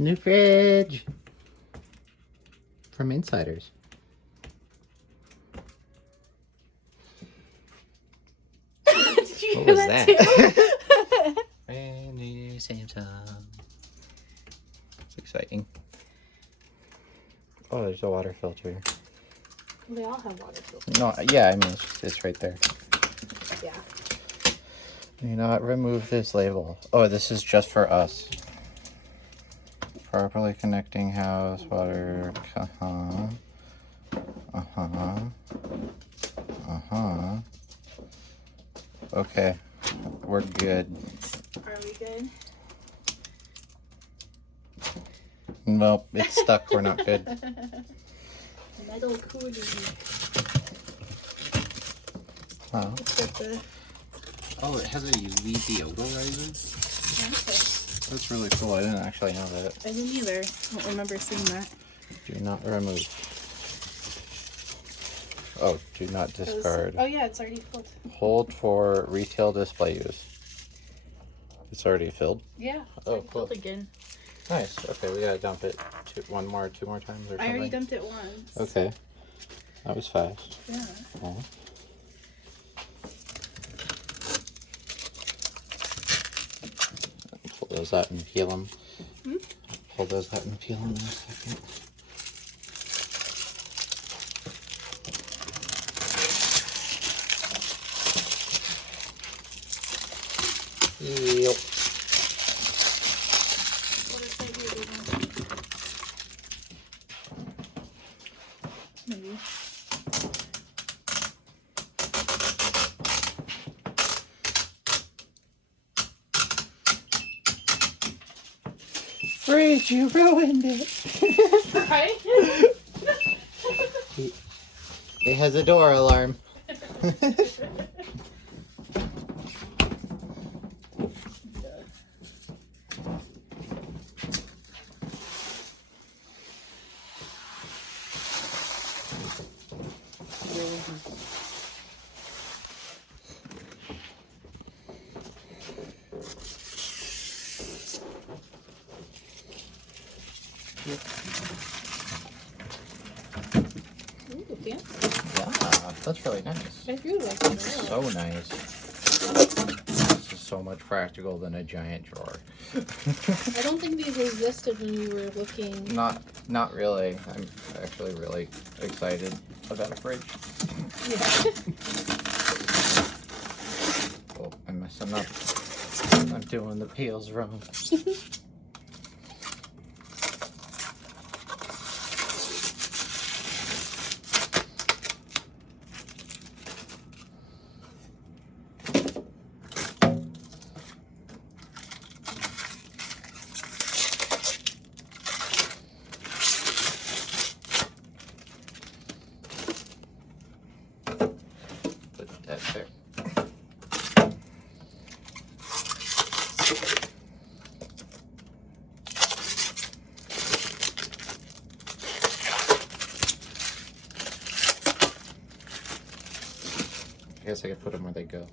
New fridge from Insiders. Did you What hear was that that? too? Brand new Samsung. It's exciting. Oh, there's a water filter. They all have water filters. No, yeah, I mean, it's right there. Yeah. Do not remove this label. Oh, this is just for us. Properly connecting house, water, uh-huh. Okay, we're good. Are we good? Nope, it's stuck, we're not good. Metal cooling. Wow. Okay. Oh, it has a UV deodorizer? That's really cool, I didn't actually know that. I didn't either. I don't remember seeing that. Do not remove. Oh, do not discard. Oh yeah, it's already filled. Hold for retail display use. It's already filled? Yeah, it's Oh, already cool. filled again. Nice. Okay, we gotta dump it two more times or something. I already dumped it once. Okay. That was fast. Yeah. Oh. Pull those out and peel them. Hmm? Pull those out and peel them in a second. Yep. What if they do that? Maybe. Fridge, you ruined it. Right? It has a door alarm. Ooh, fancy. Yeah, that's really nice. I do like it. So nice. This is so much practical than a giant drawer. I don't think these existed when we were looking. Not really. I'm actually really excited about a fridge. Yeah. Oh, I'm messing up. I'm doing the peels wrong. Put that there. I guess I could put them where they go.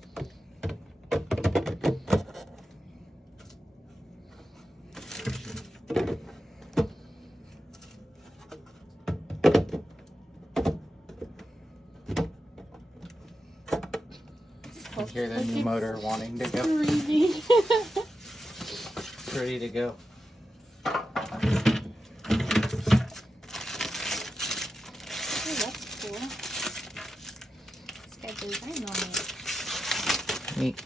I hear the new motor wanting to go. Screaming. It's ready to go. Oh, that's cool. It's got design on it. Neat.